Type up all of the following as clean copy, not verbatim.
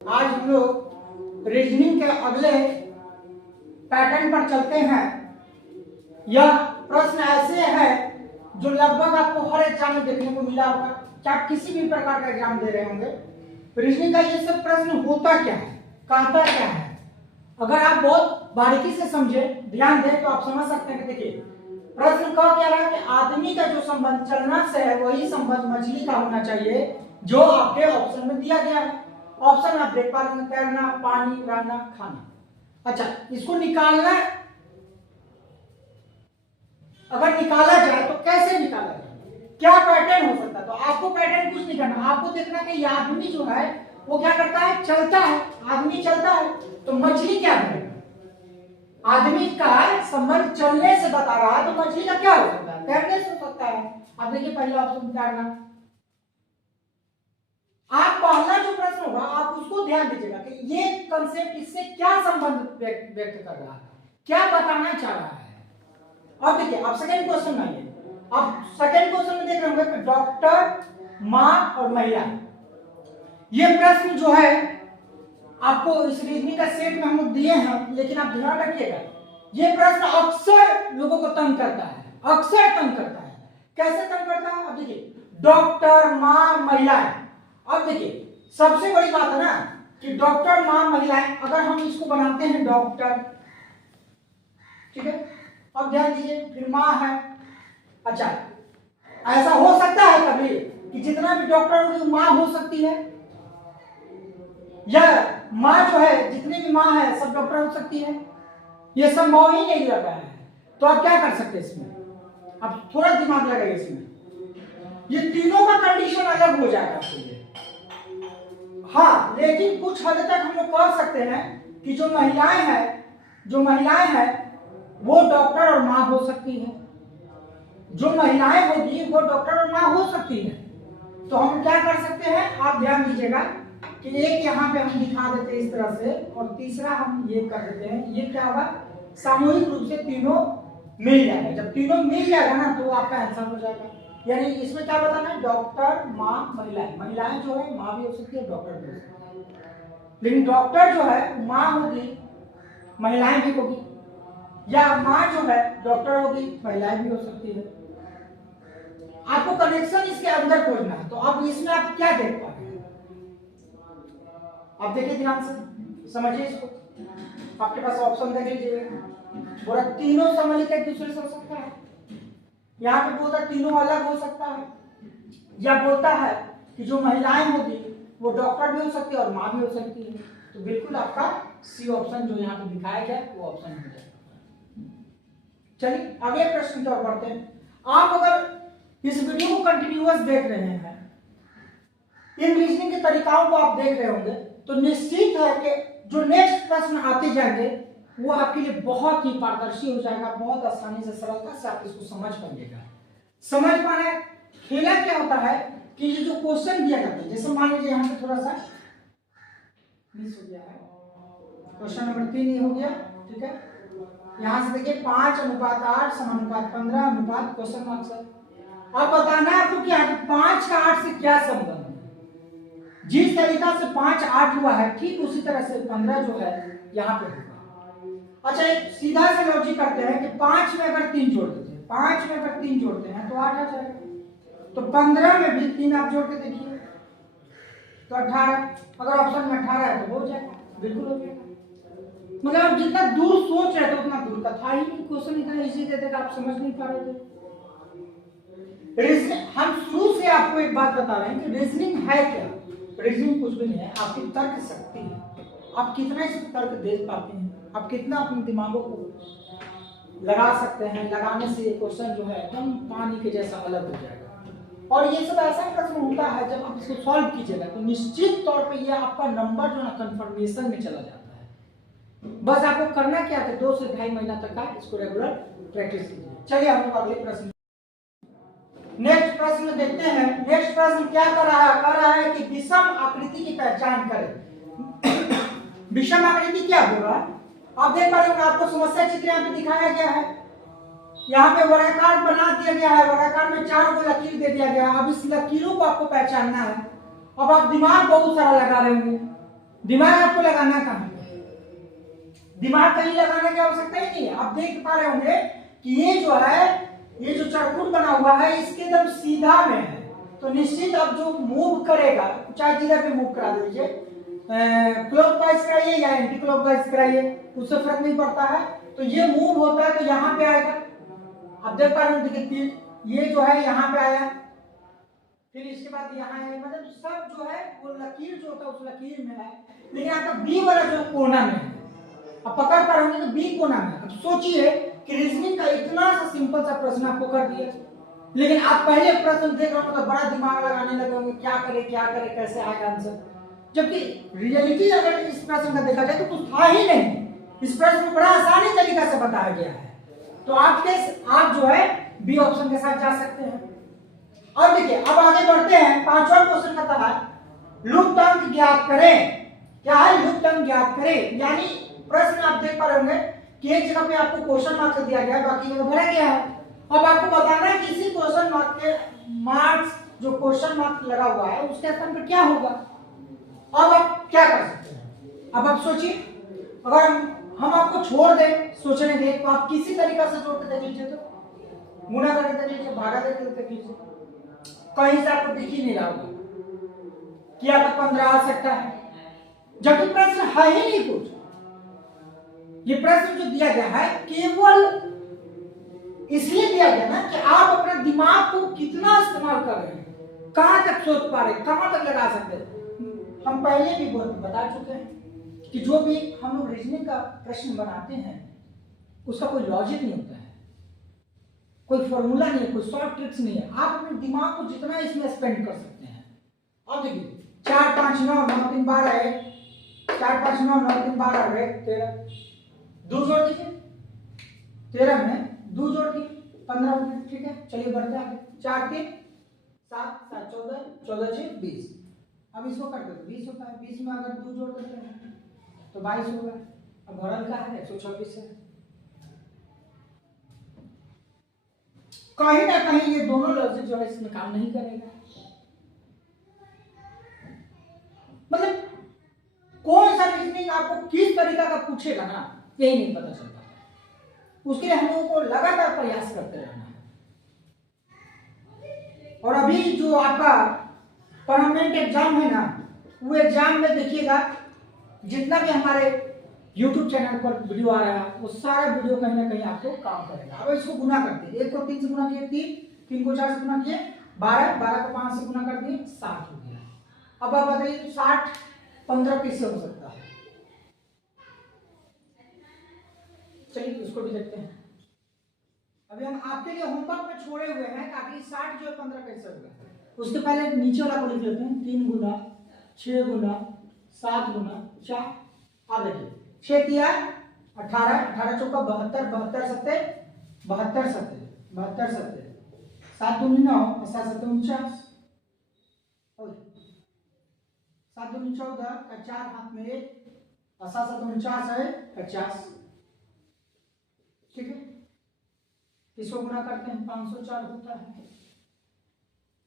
आज हम लोग रीजनिंग के अगले पैटर्न पर चलते हैं। यह प्रश्न ऐसे है जो लगभग आपको हर एग्जाम में देखने को मिला होगा, चाहे किसी भी प्रकार का एग्जाम दे रहे होंगे। रीजनिंग का ये सब प्रश्न होता क्या है, कहता क्या है, अगर आप बहुत बारीकी से समझे, ध्यान दें तो आप समझ सकते हैं कि देखिए प्रश्न कह क्या रहा है कि आदमी का जो संबंध चलना से है वही संबंध मछली का होना चाहिए जो आपके ऑप्शन में दिया गया है। ऑप्शन आप देख पा रहे हैं, तैरना, पानी, रहना, खाना। अच्छा, इसको निकालना, अगर निकाला जाए तो कैसे निकाला जाए, क्या पैटर्न हो सकता है? तो आपको पैटर्न कुछ नहीं करना, आपको देखना कि ये आदमी जो है वो क्या करता है, चलता है। आदमी चलता है तो मछली क्या करेगा? आदमी का संबंध चलने से बता रहा है तो मछली का क्या हो सकता है? तैरने से हो सकता है। अब देखिए पहला ऑप्शन तैरना। आप पहला जो प्रश्न होगा आप उसको ध्यान दीजिएगा कि ये कंसेप्ट इससे क्या संबंध व्यक्त कर रहा है, क्या बताना चाह रहा है। अब देखिए आप सेकंड क्वेश्चन में आइए। अब सेकंड क्वेश्चन में देख रहे होंगे कि डॉक्टर, माँ और महिला। ये प्रश्न जो है आपको इस रीजनिंग का सेट में हम लोग दिए हैं, लेकिन आप ध्यान रखिएगा ये प्रश्न अक्सर लोगों को तंग करता है, अक्सर तंग करता है। कैसे तंग करता है? अब देखिए डॉक्टर, माँ, महिलाएं। अब देखिए सबसे बड़ी बात है ना कि डॉक्टर, माँ, महिलाएं, अगर हम इसको बनाते हैं डॉक्टर, ठीक है, अब ध्यान दीजिए फिर माँ है। अच्छा, ऐसा हो सकता है कभी कि जितना भी डॉक्टर होगी माँ हो सकती है, या माँ जो है जितनी भी माँ है सब डॉक्टर हो सकती है? ये संभव ही नहीं लग रहा है। तो आप क्या कर सकते हैं इसमें, आप थोड़ा दिमाग लगाइए इसमें। ये तीनों का कंडीशन अलग हो जाएगा आपके लिए। हाँ, लेकिन कुछ हद तक हम लोग कह सकते हैं कि जो महिलाएं हैं वो डॉक्टर और माँ हो सकती है। जो महिलाएं होगी वो डॉक्टर और माँ हो सकती है। तो हम क्या कर सकते हैं, आप ध्यान दीजिएगा कि एक यहाँ पे हम दिखा देते हैं इस तरह से, और तीसरा हम ये कर देते हैं। ये क्या होगा, सामूहिक रूप से तीनों मिल जाएगा। जब तीनों मिल जाएगा ना तो आपका आंसर हो जाएगा। यानी इसमें क्या बताना है, डॉक्टर, माँ, महिलाएं। महिलाएं जो है माँ भी हो सकती है, डॉक्टर भी हो सकती है। लेकिन डॉक्टर जो है माँ होगी, महिलाएं भी होगी, या माँ जो है डॉक्टर होगी, महिलाएं भी हो सकती है। आपको कनेक्शन इसके अंदर खोजना है। तो अब इसमें आप क्या देख पा रहे हैं, आप देखिए ध्यान से समझिए इसको। आपके पास ऑप्शन देख लीजिए, बोला तीनों सम्मिलित एक दूसरे से हो सकता है, यहाँ पे बोलता तीनों अलग हो सकता है, या बोलता है कि जो महिलाएं होगी वो डॉक्टर भी हो सकती है और माँ भी हो सकती है। तो बिल्कुल आपका सी ऑप्शन जो यहाँ पे दिखाया गया वो ऑप्शन हो जाएगा। चलिए अगले प्रश्न की ओर बढ़ते हैं। आप अगर इस वीडियो को कंटिन्यूअस देख रहे हैं, इन रीजनिंग के तरीकाओं को आप देख रहे होंगे, तो निश्चित है कि जो नेक्स्ट प्रश्न आते जाएंगे वो आपके लिए बहुत ही पारदर्शी हो जाएगा, बहुत आसानी से, सरलता से आप इसको समझ पाइएगा। समझ पाना खेला क्या होता है कि ये जो क्वेश्चन दिया जाता है, जैसे मान लीजिए यहाँ पे थोड़ा सा मिस हो गया है, क्वेश्चन नंबर 3 हो गया, ठीक है। यहाँ से देखिए 5:8 समानुपात 15 अनुपात क्वेश्चन मार्क्स है। अब बताना है आपको कि 5 का 8 से क्या संबंध है। जिस तरीका से 5 8 हुआ है ठीक उसी तरह से 15 जो है यहाँ पे होगा। अच्छा, एक सीधा से लॉजिक करते हैं कि 5 में अगर 3 जोड़ देते हैं, 5 में अगर 3 जोड़ते हैं तो 8 आ जाएगा। तो 15 में भी 3 आप जोड़ के देखिए तो 18। अगर ऑप्शन में 18 है तो हो जाएगा, बिल्कुल हो जाएगा। मतलब आप जितना दूर सोच रहे थे उतना दूर का था ही नहीं, क्वेश्चन इतना इजी देते थे आप समझ नहीं पा रहे थे। हम शुरू से आपको एक बात बता रहे हैं कि रीजनिंग है क्या। रीजनिंग कुछ भी नहीं है, आपकी तर्क शक्ति है। आप कितना इस तर्क दे पाते हैं, आप कितना अपने दिमागों को लगा सकते हैं। लगाने से ये क्वेश्चन जो है एकदम पानी के जैसा अलग हो जाएगा। और ये सब ऐसा प्रश्न होता है जब आप इसको सॉल्व कीजिएगा तो निश्चित तौर पे ये आपका नंबर जो है कंफर्मेशन में चला जाता है। बस आपको करना क्या है, 2 से 2.5 महीना तक का इसको रेगुलर प्रैक्टिस कीजिए। चलिए हम लोग अगले प्रश्न, नेक्स्ट प्रश्न देखते हैं। नेक्स्ट प्रश्न क्या कर रहा है, कह रहा है कि विषम आकृति की पहचान करें। विषम आकृति क्या होगा, आप देख पा रहे हो, आपको समस्या चित्र यहाँ पे दिखाया गया है। यहाँ पे वर्गाकार बना दिया गया है, वर्गाकार में 4 को लकीर दे दिया गया है। अब इस लकीरों को आपको पहचानना है। अब आप दिमाग बहुत सारा लगा रहे होंगे, दिमाग आपको लगाना कहाँ पे? दिमाग कहीं लगाने की आवश्यकता ही नहीं है। आप देख पा रहे होंगे कि ये जो है, ये जो चरखुट बना हुआ है इसके एकदम सीधा में है, तो निश्चित अब जो मूव करेगा, चाहे जिधर भी मूव करा दीजिए, क्लॉकवाइज कराइए या एंटी क्लॉकवाइज कराइए, उससे फर्क नहीं पड़ता है। तो ये मूव होता है तो यहाँ पे आएगा। आप देख पा रहे हैं ये जो है यहाँ पे आया, फिर इसके बाद यहाँ है, मतलब सब जो है वो लकीर जो होता है उस लकीर में है। लेकिन आपका बी वाला जो कोना में है, अब पकड़ पा रहे होंगे तो बी कोना में। अब सोचिए कि रीजनिंग का इतना सा सिंपल सा प्रश्न आपको कर दिया, लेकिन आप पहले प्रश्न देख रहे हो तो बड़ा दिमाग लगाने लगे होंगे, क्या करे कैसे आएगा आंसर, जबकि रियलिटी अगर इस प्रश्न का देखा जाए तो कुछ था ही नहीं। इस प्रश्न को बड़ा आसानी तरीका से बताया गया है। तो आप जो है बी ऑप्शन के साथ जा सकते हैं। अब देखिए, अब आगे बढ़ते हैं। पांचवा क्वेश्चन कहता है लुप्त अंक ज्ञात करें। क्या है? लुप्त अंक ज्ञात करें। यानी प्रश्न आप देख पा रहे होंगे कि एक जगह पे आपको क्वेश्चन मार्क दिया गया है, बाकी जगह भरा गया है। अब आपको बताना है कि इसी क्वेश्चन मार्क के मार्क्स, जो क्वेश्चन मार्क लगा हुआ है उसके स्थान पर क्या होगा। अब आप क्या कर सकते हैं? अब आप सोचिए, अगर हम आपको छोड़ दें सोचने के लिए तो आप किसी तरीका से जोड़ के देख लीजिए, तो गुणा करके देख लीजिए, भागा करके देख लीजिए, कहीं से आपको दिख ही नहीं रहा होगा कि आपका 15 आ सकता है, जबकि प्रश्न है ही नहीं कुछ। ये प्रश्न जो दिया गया है केवल इसलिए दिया गया ना कि आप अपने दिमाग को कितना इस्तेमाल कर रहे हैं, कहां तक सोच पा रहे हैं, कहां तक लगा सकते हैं। हम पहले भी बता चुके हैं कि जो भी हम लोग रीजनिंग का प्रश्न बनाते हैं उसका कोई लॉजिक नहीं होता है, कोई फॉर्मूला नहीं है, कोई शॉर्ट ट्रिक्स नहीं है। आप अपने दिमाग को जितना इसमें स्पेंड कर सकते हैं। अब देखिए 4 5 9 9 3 12 है, 4 5 9 9 3 12 है 13, 2 जोड़ दीजिए, 13 में 2 जोड़ दिए 15 मिनट। ठीक है, चलिए बढ़ते आगे। 4 3 7 7 14 14 6 20। अब इसको कर दो 20 होता है, 20 में अगर 2 जोड़ देते हैं तो 22 होगा। अब भरल का है 126 है। कहीं ना कहीं ये दोनों लॉजिक जो है इसमें काम नहीं करेगा। मतलब कौन सा रीजनिंग आपको किस तरीका का पूछेगा ना, यही नहीं पता चलता। उसके लिए हम लोगों को लगातार प्रयास करते रहना है। और अभी जो आपका परमानेंट एग्जाम है ना, वो एग्जाम में देखिएगा जितना भी हमारे YouTube चैनल पर वीडियो आ रहा है वो सारा वीडियो कहीं ना कहीं आपको काम करेगा। अब इसको गुना करते हैं, 1 को 3 से गुना किए 3, 3 को 4 से गुना किए 12, 12 को 5 से गुना कर दिए 7 हो गया। अब आप बताइए 60 15 कैसे हो सकता है? चलिए उसको भी देखते हैं। अभी हम आपके लिए होमवर्क में छोड़े हुए हैं ताकि 60 जो 15 कैसे होगा। उसके पहले नीचे वाला को लिख लेते हैं, 3 गुना 6 गुना 7 गुना 4। अब देखिए 6 तिया 18, 18 चौका 72, 72 सत्ते 72 सत्ते 72 सत्ते 7 दूनी 9 और 7 सत्ते 49, 7 दूनी 14 का 4 हाथ में 1 और 7 सत्ते 49 है 50। ठीक है, इसको गुना करते हैं 504 होता है।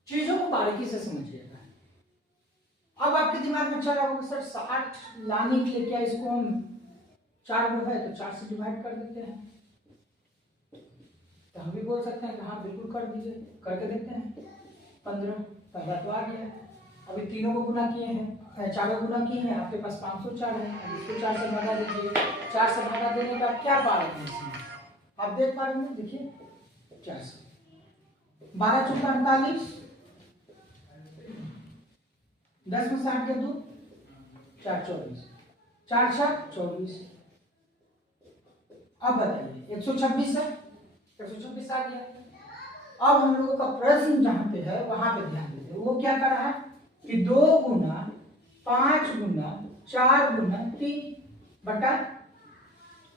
चीजों को बारीकी से समझिएगा। अब आपके दिमाग में चल रहा होगा सर 60 लाने के लिए क्या इसको हम 4 को है तो 4 से डिवाइड कर देते हैं। तो हम भी बोल सकते हैं कि हाँ बिल्कुल कर दीजिए, करके देखते हैं। 15 पहला तो आ गया। अभी तीनों को गुना किए हैं, 4 को गुना किए हैं, आपके पास 504 है। अब इसको 4 से भागा दीजिए। 4 से भागा देने का क्या पा रहे हैं इसमें आप देख पा रहे हैं, देखिए 4 से 12 चौका 48, 10 में 60 के 2 4 24, 4 7 24। अब बताइए 126 है, 126 आ गया। अब हम लोगों का प्रश्न जहां पे है वहां पे ध्यान दीजिए। वो क्या कर रहा है कि 2 गुना 5 गुना 4 गुना 3 बटा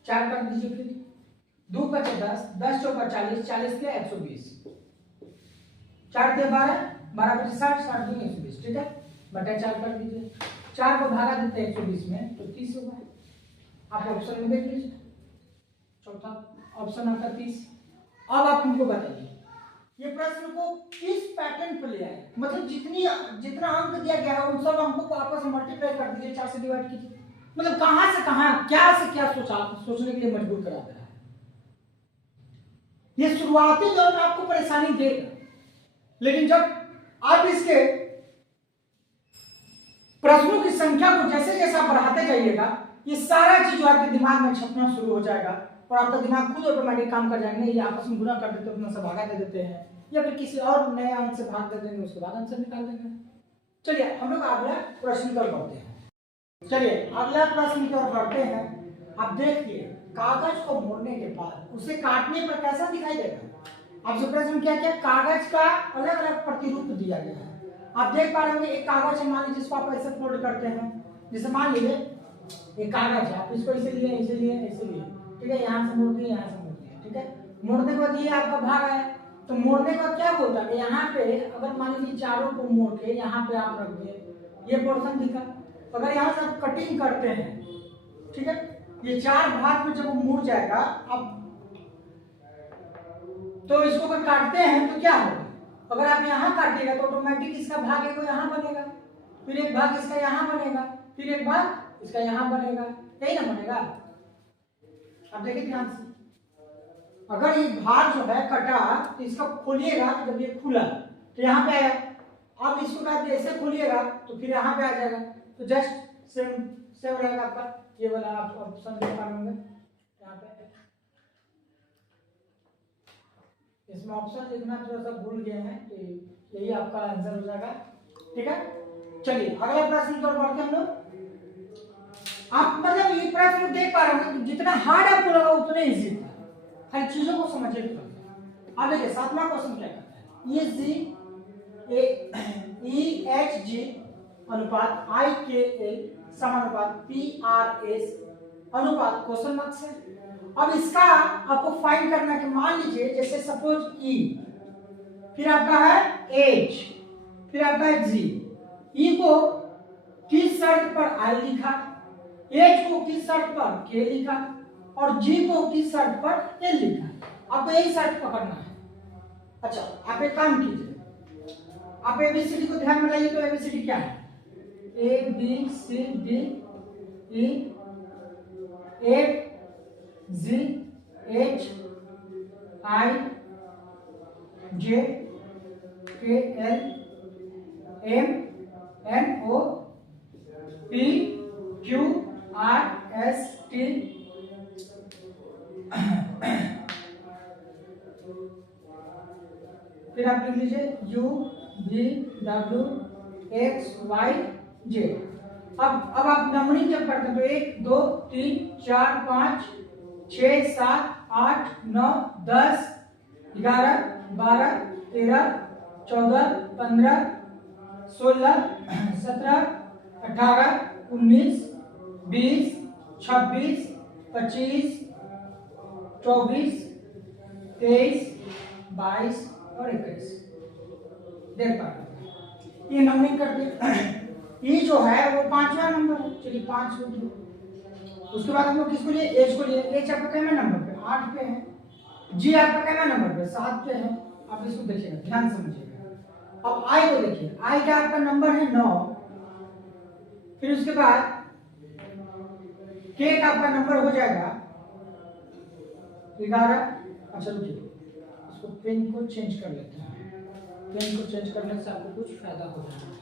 4 कर दीजिए। फिर 2 का 10, 10 चौका 40, 40 के 120, 4 के 12, 12 बचे 60, 60 दूनी 120। ठीक है, बटा 4 कर दीजिए। 4 को भागा देते हैं 120 में तो 30 होगा। आप ऑप्शन में देख लीजिए, चौथा ऑप्शन आपका 30। अब आप हमको बताइए ये प्रश्न को किस पैटर्न पर ले आए, मतलब जितना अंक दिया गया है उन सब अंकों को आपस में मल्टीप्लाई कर दीजिए, 4 से डिवाइड कीजिए, मतलब कहां से कहां क्या से क्या सोचने के लिए मजबूर करा दे रहा है। ये शुरुआती दौर में आपको परेशानी देगा, लेकिन जब आप इसके प्रश्नों की संख्या को जैसे जैसे आप बढ़ाते जाइएगा, ये सारा चीज जो आपके दिमाग में छपना शुरू हो जाएगा और आपका दिमाग खुद ऑटोमेटिक काम कर जाएंगे। ये आपस में गुना कर देते हैं, अपना से भागा दे देते हैं, या फिर किसी और नए अंक से भाग दे देंगे, उसके बाद आंसर निकाल देंगे। चलिए हम लोग अगला प्रश्न की ओर बढ़ते हैं। चलिए अगला प्रश्न की ओर बढ़ते हैं। आप देखिए, कागज को मोड़ने के बाद उसे काटने पर कैसा दिखाई देगा। आपसे प्रश्न क्या क्या, कागज का अलग अलग प्रतिरूप दिया गया है। आप देख पा रहे होंगे, एक कागज है, मान लीजिए जिसको आप ऐसे फोल्ड करते हैं, जैसे मान लीजिए एक कागज है, आप इसको ऐसे लिए, ठीक है, यहाँ से मोड़ दिए, यहाँ से मोड़ दिए, ठीक है। मोड़ने के बाद ये आपका भाग है, तो मोड़ने का क्या होता है, यहाँ पे अगर मान लीजिए चारों को मोड़ के यहाँ पे आप रख दिए, ये पोर्शन दिखा। अगर यहाँ से आप कटिंग करते हैं, ठीक है, ये 4 भाग में जब वो मुड़ जाएगा, अब तो इसको अगर काटते हैं तो क्या होगा, अगर आप यहाँ काटिएगा तो ऑटोमेटिक इसका भाग एक यहाँ बनेगा, फिर एक भाग इसका यहाँ बनेगा, फिर एक भाग इसका यहाँ बनेगा, यही ना बनेगा। अब देखिए ध्यान से, अगर ये भाग जो है कटा तो इसका खोलिएगा, जब ये खुला तो यहाँ पे आया, अब इसको काट ऐसे खोलिएगा तो फिर यहाँ पे आ जाएगा, तो जस्ट सेम रहेगा आपका। ये वाला आप ऑप्शन देख पा रहे होंगे यहाँ पे, इसमें ऑप्शन लिखना थोड़ा सा भूल गए हैं, तो यही आपका आंसर हो जाएगा, ठीक है। चलिए अगला प्रश्न की ओर बढ़ते हैं हम लोग। आप मतलब ये प्रश्न देख पा रहे होंगे, जितना हार्ड आपको लगा उतने इजी था, हर चीजों को समझिए। अब देखिए 7वां क्वेश्चन क्या कहता है, EHG अनुपात IKL समानुपात PRS अनुपात क्वेश्चन मार्क से। अब इसका आपको फाइंड करना है कि मान लीजिए जैसे सपोज E, फिर आपका है H, फिर आपका है G। E को किस शर्त पर I लिखा, H को किस शर्त पर K लिखा, और G को किस शर्त पर L लिखा। आपको यही शर्त पकड़ना है। अच्छा आप एक काम कीजिए, आप ABCD को ध्यान में लाइए। तो ABCD क्या है, ABCD E F G H I J K L M N O P Q R S T फिर आप लिख लीजिए U V W X Y Z। अब आप नंबरिंग जब करते हैं तो 1 2 3 4 5 6 7 8 9 10 11 12 13 14 15 16 17 18 19 20 26 25 24 23 22 और 21 देख पा रहे, ये नंबरिंग करते ये जो है वो 5वां नंबर है। चलिए 5 हो गया। उसके बाद हम लोग किसको लिए, एच को लिए। एच आपका कितना नंबर पे, 8 पे है। जी आपका कितना नंबर पे, 7 पे है। आप इसको देखिएगा, ध्यान समझिएगा। अब आई को देखिए, आई का आपका नंबर है 9, फिर उसके बाद के का आपका नंबर हो जाएगा 11। अच्छा रुकिए, इसको पेन को चेंज कर लेते हैं, पेन को चेंज करने से आपको कुछ फायदा हो जाएगा।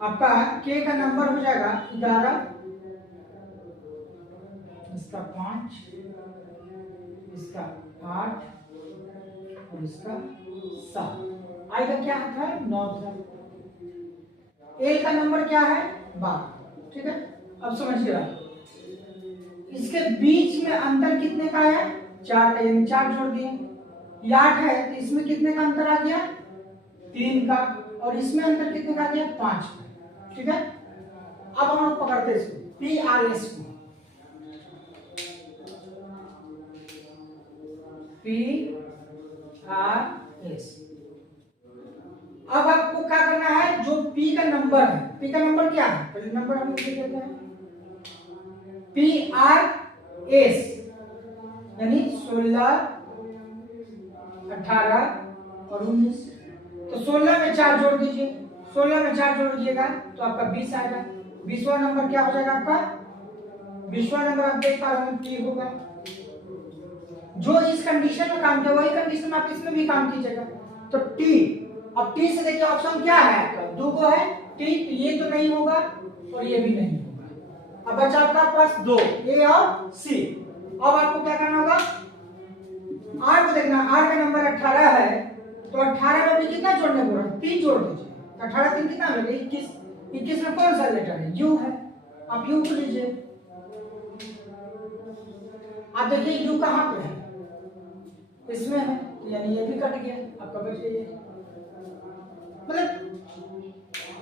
आपका के का नंबर हो जाएगा 11, इसका 5, इसका 8 और इसका 7। आई का क्या था, 9 था। एल का नंबर क्या है, 12। ठीक है, अब समझिएगा, इसके बीच में अंतर कितने का है, 4 का, यानी 4 जोड़ दिए। ये 8 है तो इसमें कितने का अंतर आ गया, 3 का, और इसमें अंतर कितने का आ गया, 5 का। ठीक है, अब हम लोग पकड़ते हैं इसको, पी आर एस को, पी आर एस। अब आपको क्या करना है, जो पी का नंबर है, पी का नंबर क्या है, पहले नंबर हम लोग कहते हैं पी आर एस, यानी 16 18 और 19। तो 16 में 4 जोड़ दीजिए, 16 में 4 जोड़ दीजिएगा तो आपका 20 आएगा। 20वां नंबर क्या हो जाएगा आपका? 20वां नंबर आप देख पा रहे हो टी होगा। जो इस कंडीशन में काम किया वही कंडीशन आप इसमें भी काम कीजिएगा। तो टी, अब टी से देखिए ऑप्शन क्या है आपका? 2 को है टी, तो ये तो नहीं होगा और ये भी नहीं होगा। अब बचा आपका पास 2, ए और सी। अब आपको क्या करना होगा? आर को देखना, आर का नंबर 18 है तो 18 में भी कितना जोड़ने को है? 3 जोड़ दीजिए। 18 3 कितना हो गया? 21। 21 में कौन सा लेटर है? यू है, आप यू को लीजिए। आप देखिए यू कहां पे है? इसमें है, तो यानी ये भी कट गया, आपका बच गया। मतलब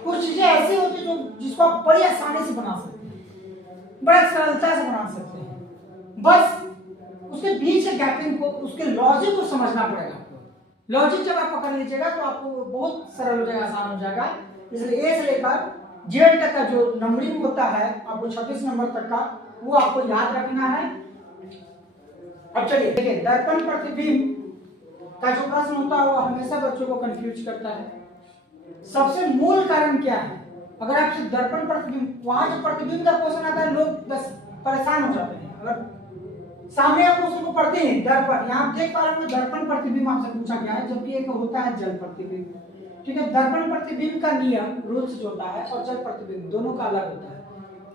कुछ चीजें ऐसी होती जो जिसको आप बड़ी आसानी से बना सकते हैं, बड़ा सरलता से बना सकते हैं। बस उसके बीच गैपिंग को, उसके लॉजिक को समझना पड़ेगा आपको। लॉजिक जब आप पकड़ लीजिएगा तो आपको बहुत सरल हो जाएगा, आसान हो जाएगा। इसलिए ए से लेकर जेड तक का जो नंबरिंग होता है आपको 26 नंबर तक का, वो आपको याद रखना है। अब चलिए देखिए, दर्पण प्रतिबिंब का जो प्रश्न होता है वो हमेशा बच्चों को कंफ्यूज करता है। सबसे मूल कारण क्या है? अगर आपसे दर्पण प्रतिबिंब, वहां जो प्रतिबिंब का क्वेश्चन आता है लोग बस परेशान हो जाते हैं। अगर सामने आप उसको पढ़ते हैं दर्पण, यहाँ देख पा रहे हो दर्पण प्रतिबिंब आपसे पूछा गया है, जबकि एक होता है जल प्रतिबिंब। ठीक है, दर्पण प्रतिबिंब का नियम रूल्स जो होता है और जल प्रतिबिंब दोनों का अलग होता है।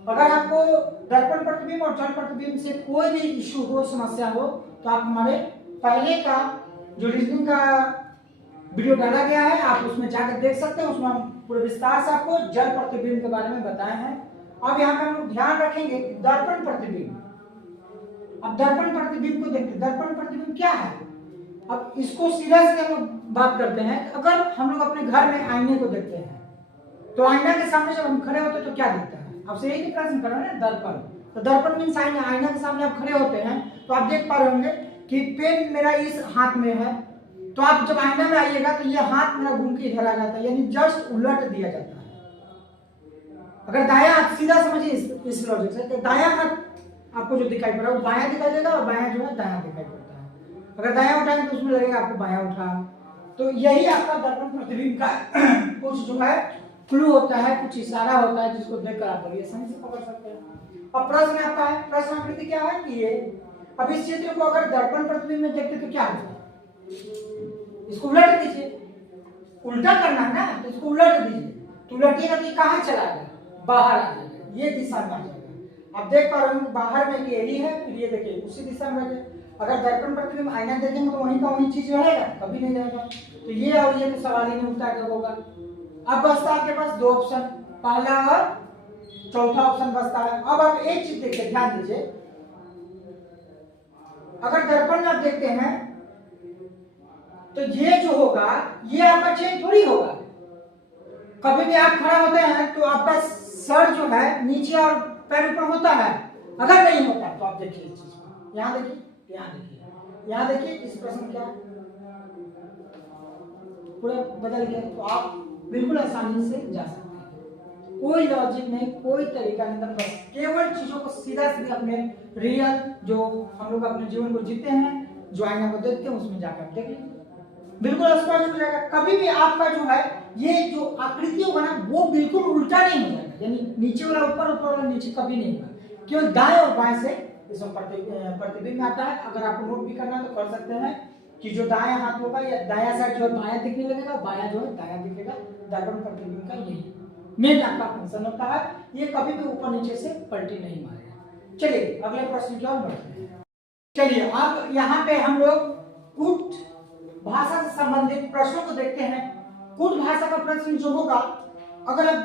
अगर आपको दर्पण प्रतिबिंब और जल प्रतिबिंब से कोई भी इशू हो, समस्या हो, तो आप हमारे पहले का जो रीजनिंग का वीडियो डाला गया है आप उसमें जाकर देख सकते हैं। उसमें हम पूरे विस्तार से आपको जल प्रतिबिंब के बारे में बताए हैं। अब यहाँ पे हम लोग ध्यान रखेंगे कि दर्पण प्रतिबिंब। अब दर्पण प्रतिबिंब को देखते हैं, दर्पण प्रतिबिंब क्या है? अब इसको सीधा सीधा हम लोग बात करते हैं। अगर हम लोग अपने घर में आईने को देखते हैं तो आईना के सामने जब हम खड़े होते हैं तो क्या दिखता है? आपसे यही प्रश्न कर रहे हैं ना, दर्पण। तो दर्पण मीन्स आईना, आईना के सामने आप खड़े होते हैं तो आप देख पा रहे होंगे कि पेन मेरा इस हाथ में है, तो आप जब आईना में आइएगा तो ये हाथ मेरा घूम के इधर आ जाता है, यानी जस्ट उलट दिया जाता है। अगर दायां हाथ, सीधा समझिए इस लॉजिक से, तो दायां हाथ आपको जो दिखाई पड़ रहा है वो बायां दिखाई देगा और बायां जो है दायां दिखाई पड़ता है। अगर दायां उठाएंगे तो उसमें लगेगा आपको बायां उठा। तो यही आपका दर्पण प्रतिबिंब का कुछ जो है क्लू होता है, कुछ इशारा होता है जिसको देखकर आप ये आसानी से पकड़ सकते हैं। अब प्रश्न आपका है, प्रश्न आकृति क्या है कि ये, अब इस चित्र को अगर दर्पण प्रतिबिंब में देखते तो क्या होगा? इसको उलट दीजिए, उल्टा करना है ना, तो इसको उलट दीजिए। तो उलटिएगा तो कहां चला जाएगा? बाहर आ जाएगा, ये दिशा में आ जाएगा। आप देख पा रहे हो बाहर में ये एली है, फिर ये देखिए उसी दिशा में रहेगा। अगर दर्पण प्रतिबिंब आईना देखेंगे तो वहीं का वहीं चीज रहेगा, कभी नहीं रहेगा। तो ये और ये तो सवाल ही नहीं उठता कब होगा। अब बचता आपके पास 2 ऑप्शन, पहला और चौथा ऑप्शन बचता है। अब आप एक चीज देखिए, ध्यान दीजिए, अगर दर्पण में आप देखते हैं तो ये जो होगा ये आपका चेंज थोड़ी होगा। कभी भी आप खड़ा होते हैं तो आपका सर जो है नीचे और पैर ऊपर होता है। अगर नहीं होता तो आप देखिए इस चीज को, यहाँ देखिए, यहाँ देखिए, यहाँ देखिए, इस प्रश्न क्या पूरा बदल गया। तो आप बिल्कुल आसानी से जा सकते हैं, कोई लॉजिक नहीं, कोई तरीका नहीं, बस केवल चीजों को सीधा सीधा अपने रियल जो हम लोग अपने जीवन को जीते हैं, जो आईना को देखते हैं उसमें जाकर देख लीजिए, बिल्कुल स्पष्ट हो जाएगा। कभी भी आपका जो है ये जो आकृति होगा ना वो बिल्कुल उल्टा नहीं हो जाएगा, यानी नीचे वाला ऊपर, ऊपर वाला नीचे कभी नहीं होगा। केवल दाएं और बाएं से इसमें प्रतिबिंब आता है। अगर आपको नोट भी करना तो कर सकते हैं कि जो दायां हाथ होगा या दायां साइड जो है बायां दिखने लगेगा, बायां जो है दायां दिखेगा। दर्पण प्रतिबिंब का यही मेन आपका फंक्शन होता है, ये कभी भी ऊपर नीचे से पलटी नहीं मारेगा। चलिए अगले प्रश्न की ओर बढ़ते हैं। चलिए अब यहाँ पे हम लोग कूट भाषा से संबंधित प्रश्नों को देखते हैं। कूट भाषा का प्रश्न जो होगा, अगर आप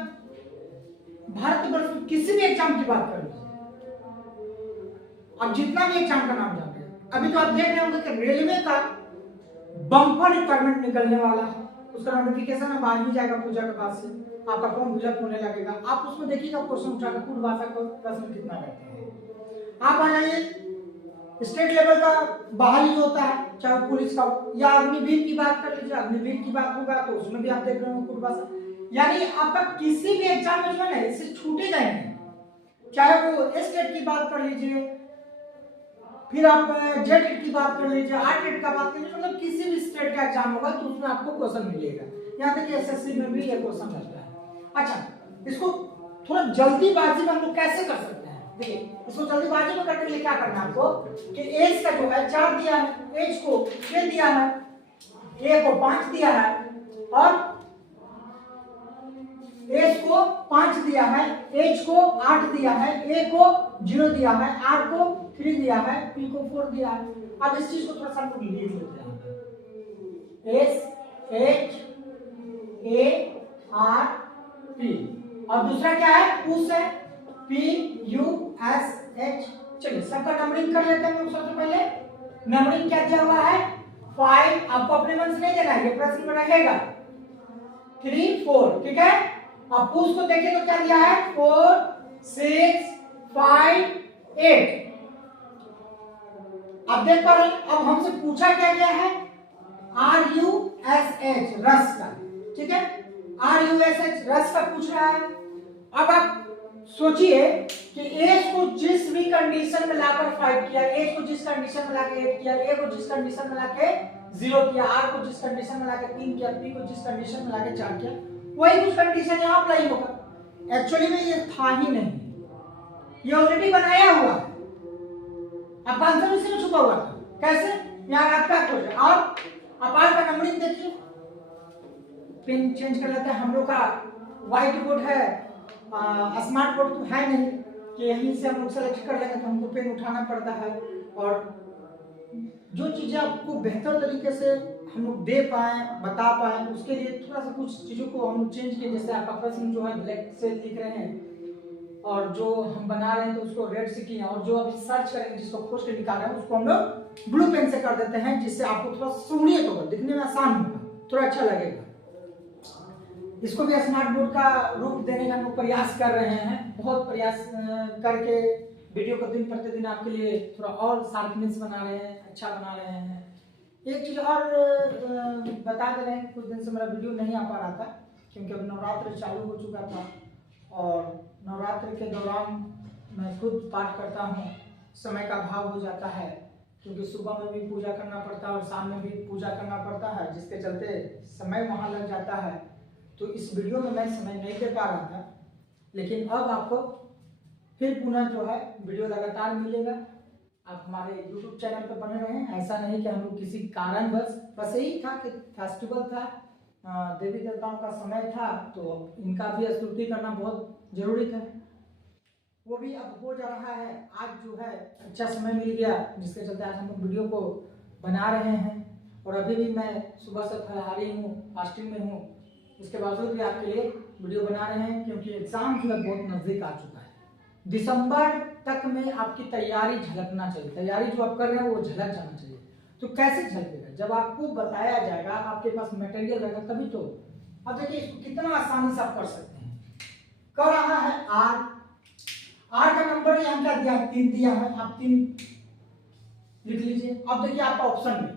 भारतवर्ष में किसी भी एग्जाम की बात कर लीजिए, अब जितना भी एग्जाम का नाम जानते हैं, अभी तो आप देख रहे होंगे कि रेलवे का बम्पर रिक्वायरमेंट निकलने वाला है, उसका नोटिफिकेशन अब आ ही जाएगा पूजा के बाद से, आपका फॉर्म फिलअप होने लगेगा। आप उसमें देखिएगा क्वेश्चन उठाकर कूट भाषा का प्रश्न कितना रहते हैं। आप आ जाइए स्टेट लेवल का बहाली जो होता है, चाहे पुलिस का या अग्निवीर की बात कर लीजिए, अग्निवीर की बात होगा तो उसमें भी आप देख रहे हो कूट भाषा। यानी आपका किसी भी एग्जाम में जो है ना इससे छूटेगा नहीं, चाहे वो स्टेट की बात कर लीजिए फिर आप जेट की बात कर लीजिए, आरटेट का बात कर लीजिए, मतलब किसी भी स्टेट का एग्जाम होगा तो उसमें आपको क्वेश्चन मिलेगा। यहाँ तक कि एसएससी में भी ये क्वेश्चन रहता है। अच्छा, इसको थोड़ा जल्दीबाजी में हम लोग कैसे कर सकते हैं? देखिए, इसको जल्दीबाजी में करने के लिए क्या करना है आपको कि एज का जो है 4 दिया है, एज को 6 दिया है, ए को 5 दिया है, और एज को 5 दिया है, एच को 8 दिया है, ए को 0 दिया है, आर को 3 दिया है, पी को 4 दिया है। अब इस चीज को थोड़ा सा हम लिख लेते हैं, S H A R P, और दूसरा क्या है, पुश है, पी यू एस एच। चलिए सबका नंबरिंग कर लेते हैं। सबसे पहले नंबरिंग क्या दिया हुआ है, 5, आपको अपने मन से नहीं देना है, ये प्रश्न में रहेगा 3 4, ठीक है। अब पुश को देखिए तो क्या दिया है, 4 6 5 8। अब देख पा रहे हैं, अब हमसे पूछा क्या गया है, आर यू एस एच, रस का, ठीक है, आर यू एस एच रस का पूछ रहा है। अब आप सोचिए कि एज को जिस भी कंडीशन में लाकर 5 किया, एज को जिस कंडीशन में लाकर 8 किया, ए को जिस कंडीशन में लाकर 0 किया, आर को जिस कंडीशन में लाकर 3 किया, पी को जिस कंडीशन में लाकर 4 किया, वही कुछ कंडीशन यहाँ अप्लाई होगा। एक्चुअली में ये था ही नहीं, ये ऑलरेडी बनाया हुआ है, अब आंसर इसी में छुपा हुआ था। कैसे, यहाँ आपका क्वेश्चन, और आप आर का नंबरिंग देखिए, पेन चेंज कर लेते हैं। हम लोग का व्हाइट बोर्ड है, स्मार्ट बोर्ड तो है नहीं कि यहीं से हम लोग सेलेक्ट कर लेंगे, तो हमको पेन उठाना पड़ता है, और जो चीजें आपको बेहतर तरीके से हम लोग दे पाए, बता पाए, उसके लिए थोड़ा सा कुछ चीजों को हम लोग चेंज किए। जैसे आपका प्रश्न जो है ब्लैक से लिख रहे हैं, और जो हम बना रहे हैं तो उसको रेड से किए, और जो अभी सर्च करेंगे जिसको खोज के निकाल रहे हैं उसको हम लोग ब्लू पेन से कर देते हैं, जिससे आपको थोड़ा सहूलियत होगा, दिखने में आसान होगा, थोड़ा अच्छा लगेगा। इसको भी स्मार्ट बोर्ड का रूप देने का हम लोग प्रयास कर रहे हैं, बहुत प्रयास करके वीडियो को दिन प्रतिदिन आपके लिए थोड़ा और शार्पनेस बना रहे हैं, अच्छा बना रहे हैं। एक चीज और बता दे रहे हैं, कुछ दिन से मेरा वीडियो नहीं आ पा रहा था क्योंकि अब नवरात्र चालू हो चुका था, और नवरात्र के दौरान मैं खुद पाठ करता हूँ, समय का अभाव हो जाता है क्योंकि सुबह में भी पूजा करना पड़ता है और शाम में भी पूजा करना पड़ता है, जिसके चलते समय वहाँ लग जाता है। तो इस वीडियो में मैं समय नहीं दे पा रहा था, लेकिन अब आपको फिर पुनः जो है वीडियो लगातार मिलेगा। आप हमारे YouTube चैनल पर बने रहें। ऐसा नहीं कि हम लोग किसी कारण बस यही था कि फेस्टिवल था, देवी देवताओं का समय था, तो इनका भी स्तुति करना बहुत जरूरी था, वो भी अब हो जा रहा है। आज जो है अच्छा समय मिल गया, जिसके चलते आज हम लोग वीडियो को बना रहे हैं, और अभी भी मैं सुबह से फलाहारी हूँ, फास्टिंग में हूँ, उसके बावजूद भी आपके लिए वीडियो बना रहे हैं क्योंकि एग्जाम जो है बहुत नजदीक आ चुका है। दिसंबर तक में आपकी तैयारी झलकना चाहिए, तैयारी जो आप कर रहे हैं वो झलक जाना चाहिए। तो कैसे झलकेगा, जब आपको बताया जाएगा, आपके पास मटेरियल रहेगा तभी तो। अब देखिए इसको कितना आसानी से आप कर सकते हैं। कर रहा है आर का नंबर यहाँ क्या दिया है, 3 दिया है, आप 3 लिख लीजिए। अब देखिए आपका ऑप्शन में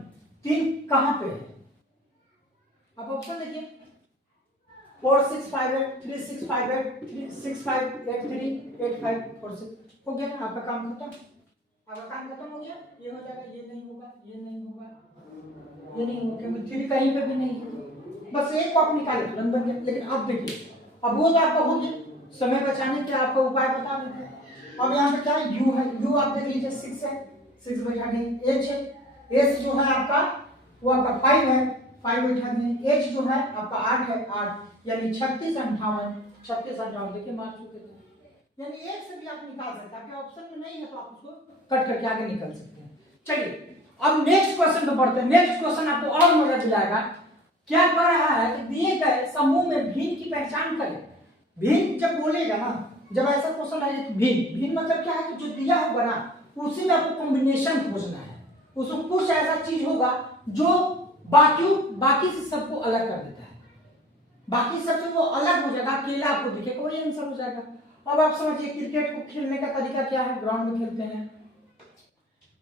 3 कहां पे है, आप ऑप्शन देखिए, 4 6 5 8 3 6 5 8 3 6 5 8 3 8 5 4 6 हो गया, आपका काम खत्म, आपका काम खत्म हो गया। ये हो जाएगा, ये नहीं होगा, ये नहीं होगा, ये नहीं होगा क्योंकि 3 कहीं पे भी नहीं है, बस एक को आप निकाले तुरंत बन गया। लेकिन अब देखिए, अब वो तो आपका हो गया, समय बचाने के आपको उपाय बता देते हैं। अब यहाँ पे क्या है, यू है, यू आप देख लीजिए 6 है, 6 बैठा देंगे। एच है, एच जो है आपका वो आपका 5 है, 5 बैठा देंगे। एच जो है आपका 8 है, 8 यानी 36 58, 36 58 देखिए मार चुके थे, यानी एक से भी आप निकाल सकते हैं। आपके ऑप्शन में नहीं है तो आप उसको कट करके आगे निकल सकते हैं। चलिए अब नेक्स्ट क्वेश्चन पे बढ़ते हैं। नेक्स्ट क्वेश्चन आपको और मजा दिलाएगा। क्या कह रहा है कि दिए गए समूह में भिन्न की पहचान करें। भिन्न जब बोलेगा ना, जब ऐसा क्वेश्चन आए तो भिन्न मतलब क्या है कि जो दिया होगा ना उसी में आपको कॉम्बिनेशन खोजना है, उसमें कुछ ऐसा चीज होगा जो बाकी से सबको अलग कर देता है, बाकी सबसे वो अलग हो जाएगा, अकेला आपको दिखेगा, वही आंसर हो जाएगा। अब आप समझिए क्रिकेट को खेलने का तरीका क्या है, ग्राउंड में खेलते हैं,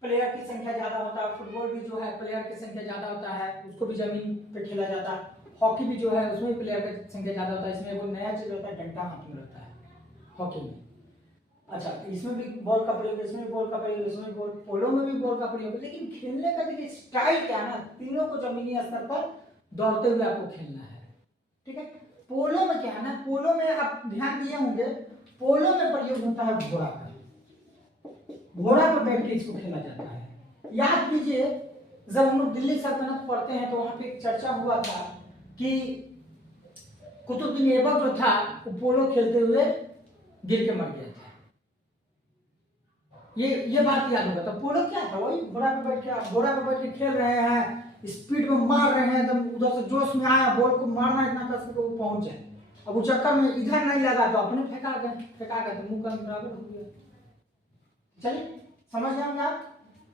प्लेयर की संख्या ज्यादा होता है। फुटबॉल भी जो है प्लेयर की संख्या ज्यादा होता है, उसको भी जमीन पे खेला जाता है। हॉकी भी जो है उसमें भी प्लेयर की संख्या ज्यादा होता है। इसमें वो नया चीज होता है, डंडा हाथ में रहता है हॉकी में। अच्छा, इसमें भी बॉल का प्रयोग, इसमें भी बॉल का प्रयोग, इसमें बॉल, पोलो में भी बॉल का प्रयोग, लेकिन खेलने का देखिए स्टाइल क्या है ना, तीनों को जमीनी स्तर पर दौड़ते हुए आपको खेलना है, ठीक है। पोलो में क्या है ना, पोलो में आप ध्यान दिए होंगे, पोलो में प्रयोग होता है घोड़ा का, घोड़ा पर बैठ के इसको खेला जाता है। याद कीजिए, जब हम लोग दिल्ली सल्तनत पढ़ते हैं तो वहां पे एक चर्चा हुआ था कि कुतुबुद्दीन ऐबक जो था वो पोलो खेलते हुए गिर के मर गया था। ये बात याद होगा। तो पोलो क्या था, वही घोड़ा पे बैठ के खेल रहे हैं, स्पीड में मार रहे हैं, एकदम उधर से जोश में आया, बॉल को मारना इतना कस के वो पहुंच जाए। अब वो चक्कर में इधर नहीं लगा तो अपने फेंका गया तो मुंह का बराबर हो गया। चलिए समझ गए होंगे आप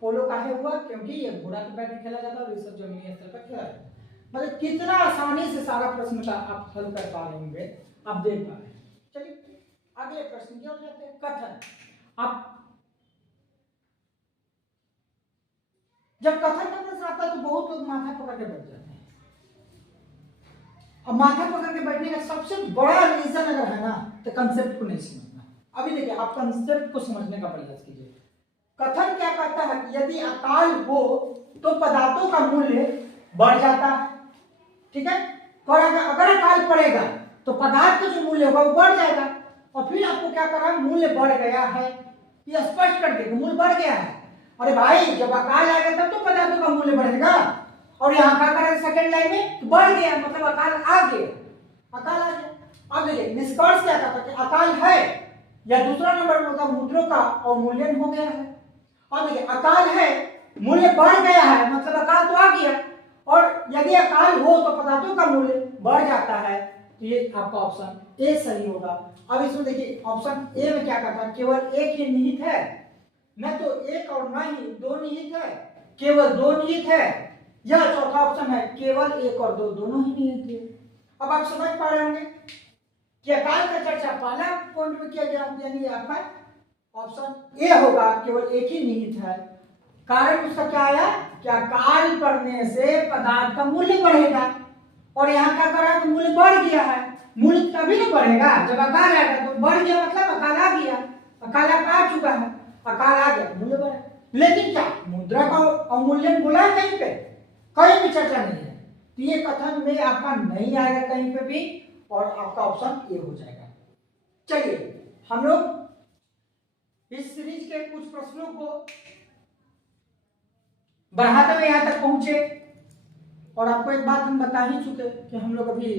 पोलो काहे हुआ, क्योंकि ये घोड़ा पे बैठ के खेला जाता है और ये सब जमीनी स्तर पर खेला जाता है। मतलब कितना आसानी से सारा प्रश्न का आप हल कर पा रहे होंगे, आप देख पा रहे हैं। चलिए अगले प्रश्न की ओर जाते हैं। कथन। आप जब कथन का प्रश्न आता है तो बहुत लोग माथा पकड़ के बैठ जाते हैं। अब माथा पकड़ के बैठने का सबसे बड़ा रीजन अगर है ना तो कंसेप्ट को नहीं समझना। अभी देखिए, आप कंसेप्ट को समझने का प्रयास कीजिए। कथन क्या कहता है कि यदि अकाल हो तो पदार्थों का मूल्य बढ़ जाता है, ठीक है। और अगर अकाल पड़ेगा तो पदार्थ का जो मूल्य होगा वो बढ़ जाएगा। और फिर आपको क्या करना है, मूल्य बढ़ गया है, ये स्पष्ट कर देगा मूल्य बढ़ गया है। अरे भाई, जब अकाल आएगा तब तो पदार्थों का मूल्य बढ़ेगा। और यहाँ क्या करें सेकंड लाइन में, तो बढ़ गया मतलब अकाल आ गया, अकाल आ गया। अब देखिए निष्कर्ष क्या कहता है कि अकाल है, या दूसरा नंबर में होता मुद्रों का अवमूल्यन हो गया है। अब देखिए अकाल है, मूल्य बढ़ गया है, मतलब अकाल तो आ गया। और यदि अकाल हो तो पदार्थों का मूल्य बढ़ जाता है, तो ये आपका ऑप्शन ए सही होगा। अब इसमें देखिए ऑप्शन ए में क्या कहता है, केवल एक ही निहित है, न तो एक और न ही दो निहित है, केवल दो निहित है। यह चौथा ऑप्शन है, केवल एक और दो दोनों ही निहित है। अब आप समझ पा रहे होंगे कि अकाल का चर्चा पहला पॉइंट में किया गया, यानी आपका ऑप्शन ए होगा, केवल एक ही निहित है। कारण उसका क्या आया कि अकाल पड़ने से पदार्थ का मूल्य बढ़ेगा। और यहाँ क्या करा तो मूल्य बढ़ गया है। मूल्य तभी नहीं बढ़ेगा जब अकाल आएगा, तो बढ़ गया मतलब अकाल आ गया, अकाल आ चुका है, अकाल आ गया मूल्य बढ़ा। लेकिन क्या मुद्रा का अवमूल्यन बोला है कहीं पे, कहीं भी चर्चा नहीं है। तो ये कथन में आपका नहीं आएगा कहीं पे भी, और आपका ऑप्शन ए हो जाएगा। चलिए हम लोग इस सीरीज के कुछ प्रश्नों को बढ़ाते हुए यहां तक पहुंचे। और आपको एक बात हम बता ही चुके कि हम लोग अभी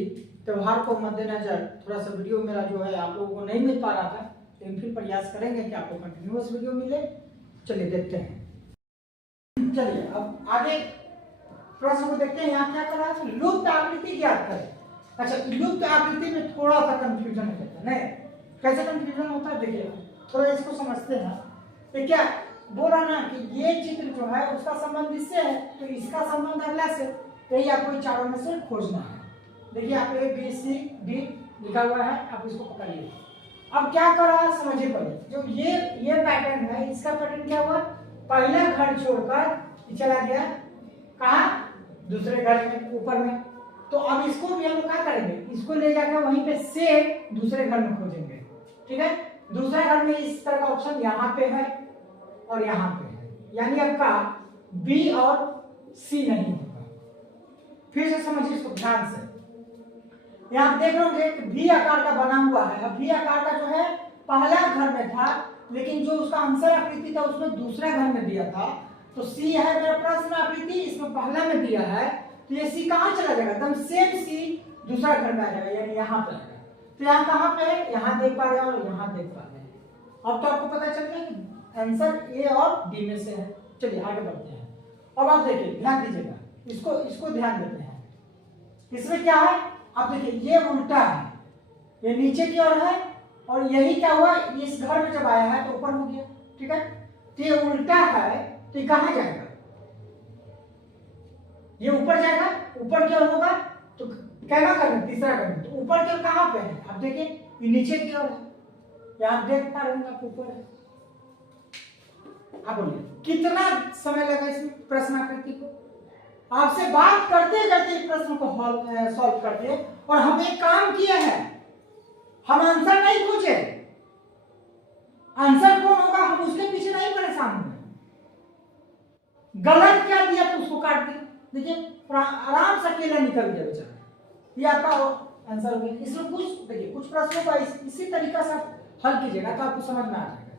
त्योहार को मद्देनजर थोड़ा सा वीडियो मेरा जो है आप लोगों को नहीं मिल पा रहा था, लेकिन फिर प्रयास करेंगे कि आपको कंटिन्यूअस वीडियो मिले। चलिए देखते हैं। चलिए अब आगे प्रश्न को देखते हैं। यहाँ क्या करा है, लुप्त आकृति ज्ञात करें। अच्छा, लुप्त आकृति में थोड़ा सा कंफ्यूजन हो जाता है। नहीं, कैसे कंफ्यूजन होता है देखिए, थोड़ा इसको समझते हैं। तो क्या बोला ना कि ये चित्र जो है उसका संबंध इससे है, तो इसका संबंध अगला से, यही आपको चारों में से खोजना है। देखिए आप ए बी सी डी लिखा हुआ है, आप इसको पकड़िए। अब क्या कर रहा है समझिए पहले, जो ये पैटर्न है, इसका पैटर्न क्या हुआ, पहला घर छोड़कर चला गया कहाँ, दूसरे घर में, ऊपर में। तो अब इसको भी हम क्या करेंगे, इसको ले जाकर वहीं पे से दूसरे घर में खोजेंगे, ठीक है। दूसरे घर में इस तरह का ऑप्शन यहाँ पे है और यहाँ पे है, यानी आपका बी और सी नहीं होगा। फिर से समझिए इसको ध्यान से। यहाँ देख रहे कि भी आकार का बना हुआ है। अब भी आकार का जो है पहला घर में था, लेकिन जो उसका आंसर आकृति था उसमें दूसरा घर में दिया था। तो सी है मेरा प्रश्न आकृति, इसमें पहला में दिया है, तो ये सी कहाँ चला जाएगा, एकदम सेम सी दूसरा घर में आ जाएगा, यानी यहाँ पे आएगा। तो यहाँ कहाँ पे है, यहाँ देख पा रहे हैं और यहाँ देख पा रहे हैं। अब तो आपको पता चल गया कि आंसर ए और डी में से है। चलिए आगे बढ़ते हैं। अब आप देखिए, ध्यान दीजिएगा, इसको ध्यान देते हैं। इसमें क्या है, आप देखिए ये उल्टा है, ये नीचे की ओर है, और यही क्या हुआ, इस घर में जब आया है तो ऊपर हो गया, ठीक है। तो ये उल्टा है, तो ये कहाँ जाएगा, ये ऊपर जाएगा। ऊपर क्या होगा, तो क्या करना, तीसरा करना, तो ऊपर क्या कहाँ पे है, आप देखिए ये नीचे की ओर है, यहाँ देख पा रहे हैं आप, ऊपर है। आप बोलिए कितना समय लगा इस प्रश्न आकृति को, आपसे बात करते करते प्रश्न को सॉल्व करते, और हम एक काम किए हैं, हम आंसर नहीं खोजे, आंसर कौन होगा हम उसके पीछे नहीं परेशान हुए, गलत क्या दिया तो उसको काट दिया। देखिए आराम से अकेला निकल गया बेचारा, ये आपका आंसर हो गया। इसमें कुछ देखिए कुछ प्रश्नों का इसी तरीका से आप हल कीजिएगा तो आपको समझ में आ जाएगा।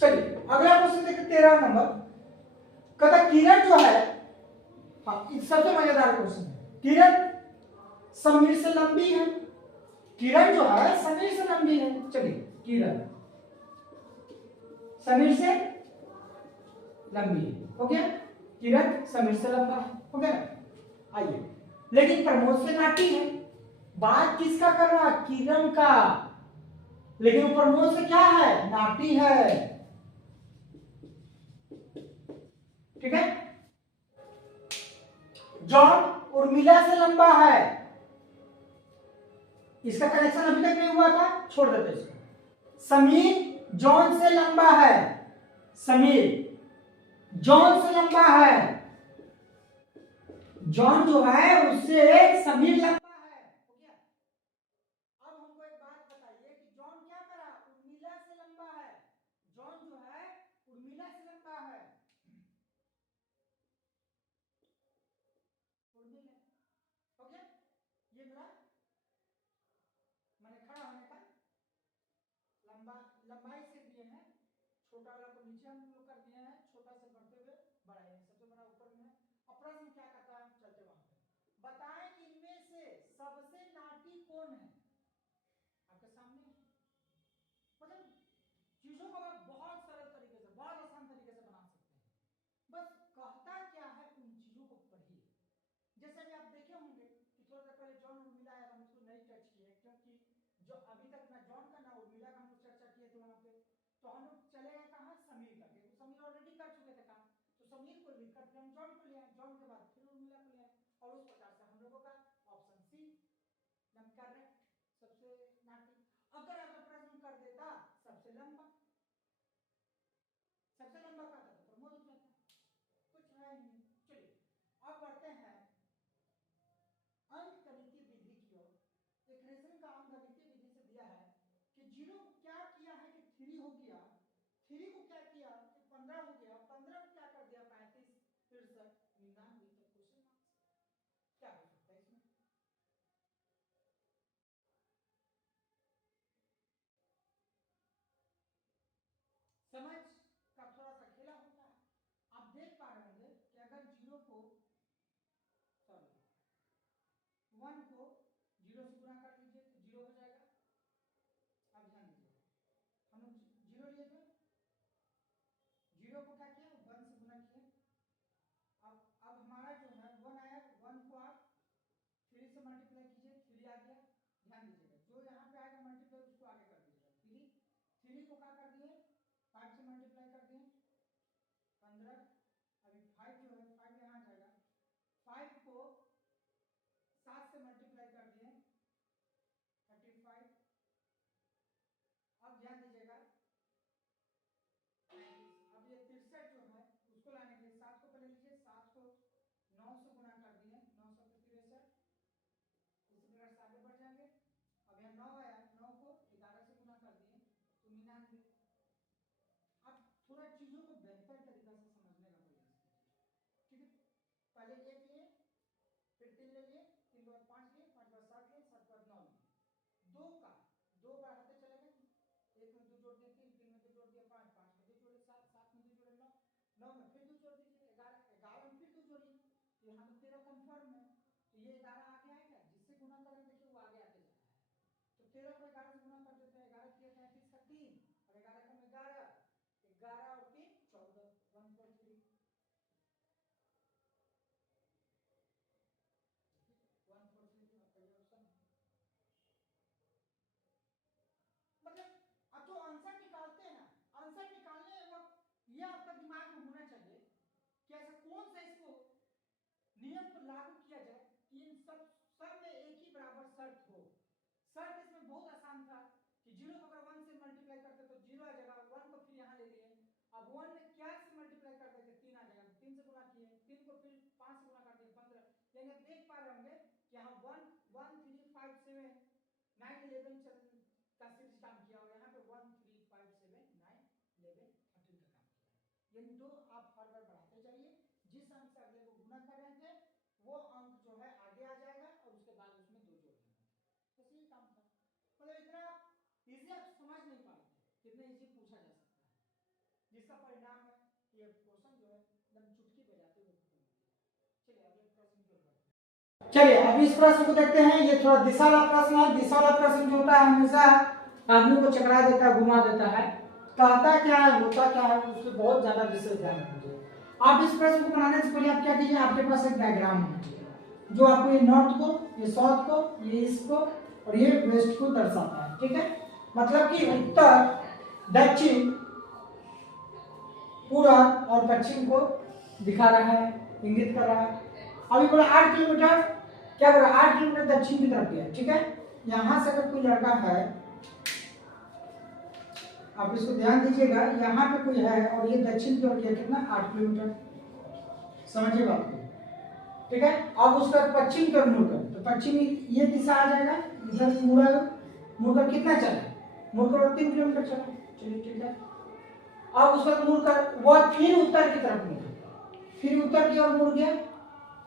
चलिए अगला क्वेश्चन देखिए 13 नंबर, कहता किरण जो है, हाँ सबसे मजेदार क्वेश्चन है, किरण समीर से लंबी है, किरण जो है समीर से लंबी है। चलिए किरण समीर से लंबी है, हो गया, किरण समीर से लंबा है, हो गया। आइए लेकिन प्रमोद से नाटी है, बात किसका कर रहा है, किरण का, लेकिन वो प्रमोद से क्या है, नाटी है, ठीक है। जॉन उर्मिला से लंबा है, इसका कनेक्शन अभी तक नहीं हुआ था, छोड़ देते इसको। समीर जॉन से लंबा है, समीर जॉन से लंबा है, जॉन जो है उससे समीर लंबा है, हो गया। अब हमको एक बात बताइए कि जॉन क्या करा, उर्मिला से लंबा है, जॉन जो है उर्मिला से लंबा है, उर्मिला, हो गया। ये मेरा मैंने खड़ा होने का लंबा लंबाई से दिए हैं, छोटा वाला को नीचे हम लोग कर दिए हैं, छोटा से बढ़ते हुए बड़ा, यानी सबसे बड़ा ऊपर में है। अब प्रश्न क्या करता है, हम चलते वहां पे, बताएं कि इनमें से सबसे नाटी कौन है, आपके सामने है। मतलब चीजों को आप बहुत सरल तरीके से, बहुत आसान तरीके से बना सकते हैं, बस कहता क्या है उन चीजों को पढ़िए। जैसे कि आप देखे होंगे कि थोड़ा देर पहले जॉन उर्मिला आया, हम उसको नहीं टच किए क्योंकि जो अभी तक ना जॉन का ना उर्मिला का हम लोग चर्चा किए थे वहां पे, तो हम लोग चले गए कहा समीर का, क्योंकि समीर ऑलरेडी कर चुके थे काम, तो समीर को लिखकर फिर हम जॉन को ले आए, जॉन के बाद फिर उर्मिला को ले आए, और उस प्रकार से हम लोगों का ऑप्शन सी करेक्ट, सबसे नाटी। अगर अगर प्रश्न कर देता सबसे लंबा, सबसे लंबा कहता तो प्रमोद हो जाता, कुछ है ही नहीं। चलिए अब बढ़ते हैं अंक गणितीय विधि की ओर। एक रीजन का अंक गणितीय विधि से दिया है कि जीरो को क्या किया है कि 3 हो गया, 3 को क्या किया कि 15 हो गया, 15 को क्या कर दिया 35, 63, 99, तब क्वेश्चन मार्क्स क्या हो सकता है इसमें। समझ का थोड़ा सा खेला होता है। आप देख पा रहे होंगे कि अगर जीरो को, सॉरी 1 को जीरो से गुना कर लीजिए तो जीरो हो जाएगा। अब ध्यान दीजिएगा, हम लोग जीरो लिए थे, जीरो को क्या किया 1 से गुना किया, अब हमारा जो है 1 आया, 1 को आप 3 से मल्टीप्लाई कीजिए, 3 आ गया। ध्यान दीजिएगा जो यहाँ पे आएगा मल्टीप्लाई उसको आगे कर दीजिएगा, 3 को क्या कर दिए 5 से मल्टीप्लाई कर दिए 15, अभी 5 जो है 5 यहाँ जाएगा, 5 को 7 से मल्टीप्लाई कर दिए 35। अब ध्यान दीजिएगा, अब ये 63 जो है उसको लाने के लिए 7 को पहले लीजिए, 7 को 9 से गुना कर दिए 9 7 63, इसी प्रकार से आगे बढ़ जाएंगे। अब यहाँ 9 आया, 9 को 11 से गुना कर दिए तो 99। अब थोड़ा चीजों को बेहतर तरीका से समझने का प्रयास कीजिए, ठीक है। पहले 1 लिए, फिर 3 ले लिए, 3 के बाद 5 लिए, 5 के बाद 7 लिए, 7 के बाद 9 लिए, 2 का 2 बढ़ाते चले गए, 1 में 2 जोड़ दिया 3, 3 में 2 जोड़ दिया 5, 5 में 2 जोड़े 7, 7 में 2 जोड़े 9, 9 में फिर 2 जोड़ दीजिए 11, 11 में फिर 2 जोड़िए, तो यहाँ तो 13 कंफर्म है, तो ये 11 आगे आएगा, जिससे गुना कर रहे हैं देखिए वो आगे आते जा रहा है, तो 13 को 11 से गुना कर देते हैं, 11 3 35 का 3, और 11 कम 11, 11 और 3 14, 143, 143 आपका ये ऑप्शन है। मतलब अब जो आंसर निकालते हैं, आंसर निकालने वक्त ये आपका दिमाग में होना चाहिए कि ऐसा कौन सा इसको नियम को लागू किया जाए कि इन सब में एक ही बराबर शर्त हो। शर्त इसमें बहुत आसान था कि जीरो को अगर 1 से मल्टीप्लाई करते तो जीरो आ जाएगा, 1 को फिर यहाँ ले लिए, अब 1 में क्या से मल्टीप्लाई कर देंगे 3 आ जाएगा, 3 से गुना किए, 3 को फिर 5 से गुना कर दिए 15, यानी आप देख पा रहे होंगे कि यहाँ 1 1 3 5 7 9 11 का सीरीज काम किया, और यहाँ पे 1 ये 2 आप फर्दर बढ़ाते जाइए, जिस अंक से अगले को गुना कर रहे थे वो अंक जो है आगे आ जाएगा और उसके बाद उसमें 2 जोड़ देना, बस यही काम था। मतलब इतना इजी आप समझ नहीं पाए थे, कितना इजी पूछा जा सकता है, जिसका परिणाम है ये क्वेश्चन जो है एकदम चुटकी बजाते हुए खत्म हो गया। चलिए अगले प्रश्न की ओर बढ़ते हैं। चलिए अब इस प्रश्न को देखते हैं। ये थोड़ा दिशा वाला प्रश्न है। दिशा वाला प्रश्न जो होता है हमेशा आदमी को चकरा देता है, घुमा देता है, कहता क्या है होता क्या है, उससे बहुत ज्यादा विशेष ध्यान रखिए। आप इस प्रश्न को बनाने से पहले आप क्या कीजिए, आपके पास एक डायग्राम होना चाहिए जो आपको ये नॉर्थ को, ये साउथ को, ये ईस्ट को और ये वेस्ट को दर्शाता है, ठीक है। मतलब कि उत्तर, दक्षिण, पूर्व और पश्चिम को दिखा रहा है, इंगित कर रहा है। अभी बोला 8 किलोमीटर, क्या बोला 8 किलोमीटर दक्षिण की तरफ गया, ठीक है। यहां से अगर कोई लड़का है, आप इसको ध्यान दीजिएगा, यहाँ पे कोई है और ये दक्षिण की ओर गया कितना 8 किलोमीटर, समझिए बात को, ठीक है। अब उसका पश्चिम की ओर मुड़कर, तो पश्चिमी ये दिशा आ जाएगा, इधर मुड़कर कितना चला, मुड़कर 3 किलोमीटर चला, चलिए ठीक है। अब उसका मुड़कर वह फिर उत्तर की तरफ मुड़ा, फिर उत्तर की ओर मुड़ गया,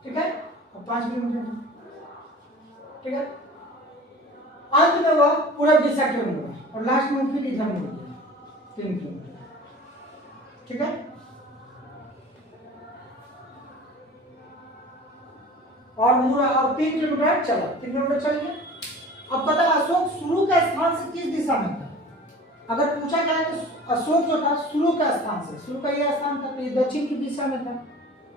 ठीक है। अब 5 किलोमीटर, ठीक है। अंत में वह पूरा दिशा की ओर मुड़ा और लास्ट में फिर इधर मुड़ गया 3 किलोमीटर, ठीक है। और मुड़ा और 3 किलोमीटर चला, 3 किलोमीटर चल गया। अब पता अशोक शुरू का स्थान से किस दिशा में था, अगर पूछा जाए तो अशोक जो था शुरू का स्थान से, शुरू का यह स्थान था तो ये दक्षिण की दिशा में था।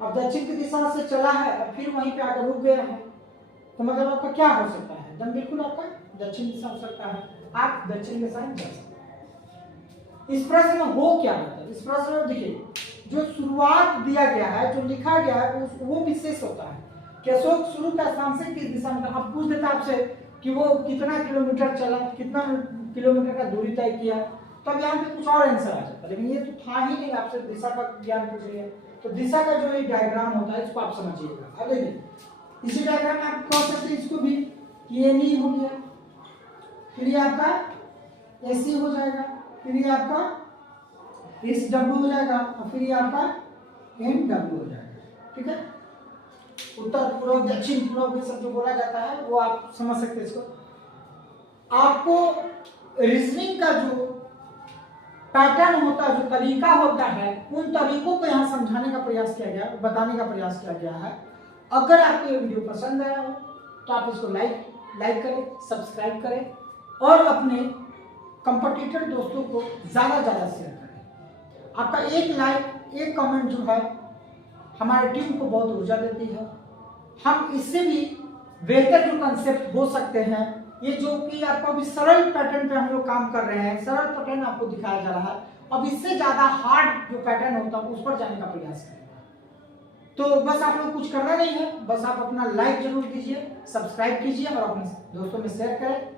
अब दक्षिण की दिशा से चला है और फिर वहीं पे आकर रुक गया है, तो मतलब आपका क्या हो सकता है, एकदम बिल्कुल आपका दक्षिण दिशा हो सकता है, आप दक्षिण दिशा में जा सकते हैं। इस प्रश्न में हो क्या रहता है, इस प्रश्न में देखिए जो शुरुआत दिया गया है, जो लिखा गया है वो विशेष होता है कि अशोक शुरू का स्थान से किस दिशा में था। अब पूछ देता आपसे कि वो कितना किलोमीटर चला, कितना किलोमीटर का दूरी तय किया, तो अब यहाँ पे कुछ और आंसर आ जाता है, लेकिन ये तो था ही नहीं, आपसे दिशा का ज्ञान पूछ रही है, तो दिशा का जो ये डायग्राम होता है इसको आप समझिएगा। अब देखिए इसी डायग्राम में आप कह सकते हैं इसको भी कि ये नहीं हो गया, फिर ये आपका ऐसी हो जाएगा, फिर ये आपका इस डब्ल्यू हो जाएगा और फिर ये आपका एन डब्ल्यू हो जाएगा, ठीक है। उत्तर पूर्व, दक्षिण पूर्व ये सब जो बोला जाता है वो आप समझ सकते हैं इसको। आपको रीजनिंग का जो पैटर्न होता है, जो तरीका होता है, उन तरीकों को यहाँ समझाने का प्रयास किया गया, बताने का प्रयास किया गया है। अगर आपको ये वीडियो पसंद आया हो तो आप इसको लाइक करें, सब्सक्राइब करें और अपने कंपटीटर दोस्तों को ज़्यादा शेयर करें। आपका एक लाइक, एक कमेंट जो है हमारे टीम को बहुत ऊर्जा देती है। हम इससे भी बेहतर जो कंसेप्ट हो सकते हैं, ये जो कि आपको अभी सरल पैटर्न पे हम लोग काम कर रहे हैं, सरल पैटर्न आपको दिखाया जा रहा है, अब इससे ज़्यादा हार्ड जो पैटर्न होता है उस पर जाने का प्रयास करें। तो बस आप लोग कुछ करना नहीं है, बस आप अपना लाइक जरूर कीजिए, सब्सक्राइब कीजिए और अपने दोस्तों में शेयर करें।